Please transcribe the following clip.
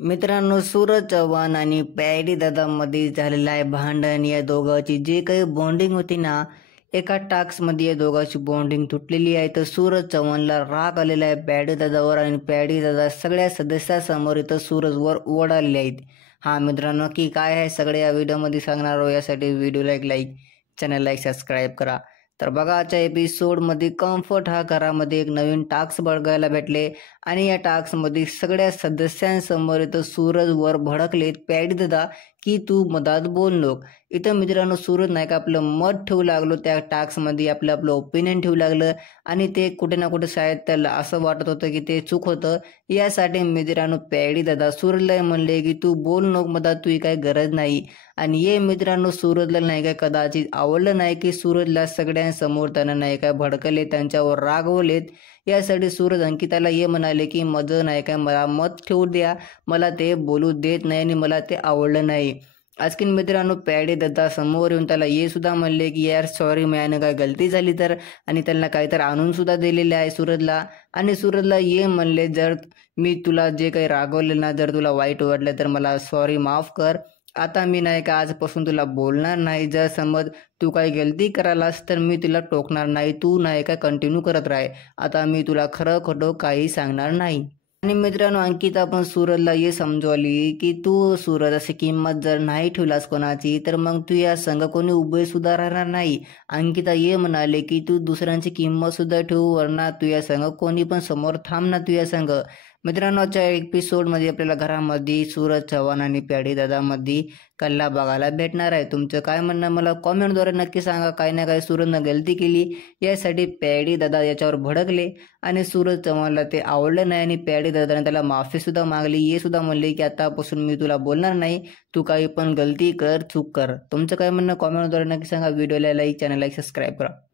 मित्रांनो, सूरज चव्हाण आणि पॅडी दादामध्ये झालेलं आहे भांडण. या दोघांची जे काही बॉन्डिंग होती ना, एका टास्कमध्ये या दोघांची बॉन्डिंग तुटलेली आहे. तर सूरज चव्हाणला राग आलेला आहे पॅडी दादावर आणि पॅडी दादा सगळ्या सदस्यासमोर इथं सूरजवर ओढालेले आहेत. हा मित्रांनो, की काय आहे सगळे या व्हिडिओमध्ये सांगणार आहोत. यासाठी व्हिडिओला एक लाईक, चॅनलला एक सबस्क्राईब करा. तर बघा, आजच्या एपिसोडमध्ये कम्फर्ट हा घरामध्ये एक नवीन टास्क बघायला भेटले आणि या टास्कमध्ये सगळ्या सदस्यांसमोर इथं सूरजवर भडकलेत पॅडी दादा की तू मधात बोल नको. इथं मित्रांनो, सूरज नाही का आपलं मत ठेवू लागलो त्या टास्कमध्ये, आपलं ओपिनियन ठेवू लागलं आणि ते कुठे ना कुठे शायद त्याला असं वाटत होतं की ते चूक होतं. यासाठी मित्रांनो पॅडी दादा सूरजला म्हणले की तू बोल नको मधात, तुझी काही गरज नाही. आणि हे मित्रांनो सूरजला नाही काय कदाचित आवडलं नाही की सूरजला सगळ्यांसमोर त्यानं नाही काय भडकले, त्यांच्यावर रागवलेत. यासाठी सूरज अंकिताला हे म्हणाले की माझं नाही काय मला मत ठेवू द्या, मला ते बोलू देत नाही आणि मला ते आवडलं नाही. आणखीन मित्रांनो पॅडी दादा समोर येऊन त्याला हे सुद्धा म्हणले की यार सॉरी, माझ्यानं काय गलती झाली तर, आणि त्यांना काहीतरी आणून सुद्धा दिलेले आहे सूरजला. आणि सूरजला हे म्हणले जर मी तुला जे काही रागवलं ना, जर तुला वाईट वाटलं तर मला सॉरी, माफ कर. आता मी नाही का आजपासून तुला बोलणार नाही. जर समज तू काही गलती करायलास तर मी तुला टोकणार नाही, तू नाही का कंटिन्यू करत राह. आता मी तुला खरं खोटं काही सांगणार नाही. आणि मित्रांनो अंकिता पण सूरजला हे समजवली की तू सूरज अशी किंमत जर नाही ठेवलास कोणाची तर मग तू या संघ कोणी उभे सुद्धा राहणार नाही. अंकिता हे म्हणाले की तू दुसऱ्यांची किंमत सुद्धा ठेवू, वरना तू या संघ कोणी पण समोर थांब ना तू या संघ. मित्रांनो आजच्या एपिसोडमध्ये आपल्याला घरामध्ये सूरज चव्हाण आणि पॅडी दादामध्ये कल्ला बघायला भेटणार आहे. तुमचं काय म्हणणं मला कॉमेंटद्वारे नक्की सांगा. काही ना काही सूरजनं गलती केली यासाठी पॅडी दादा याच्यावर भडकले आणि सूरज चव्हाणला ते आवडलं नाही आणि पॅडी दादाने त्याला माफी सुद्धा मागली. हे सुद्धा म्हणले की आतापासून मी तुला बोलणार नाही, तू काही पण गलती कर, चूक कर. तुमचं काय म्हणणं कॉमेंटद्वारे नक्की सांगा. व्हिडिओला लाईक, चॅनलला सबस्क्राईब करा.